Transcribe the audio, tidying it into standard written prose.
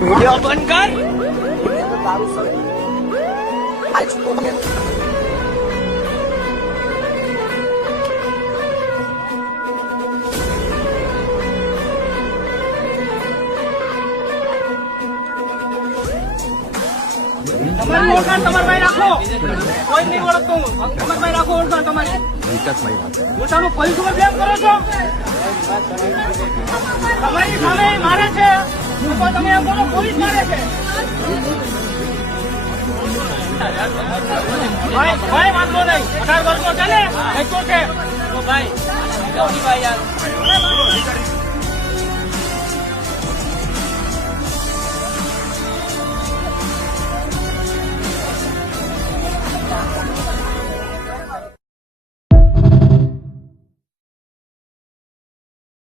Video બંધ કર. તારું સર આજ કોને તમારી ઓળખાણ તમારા ભાઈ રાખો. કોઈ નહીં ઓળખતો હું. તમારા ભાઈ રાખો ઓળખાણ તમારી. પોતાનું પોલીસ ઉપર બ્લેમ કરો છો. તમારી સામે મારે છે તો તમે એમ બોલો પોલીસ મારે છે. ભાઈ વાંધો નહીં. 18 વર્ષનો છે ને? ભાઈ ભાઈ યાર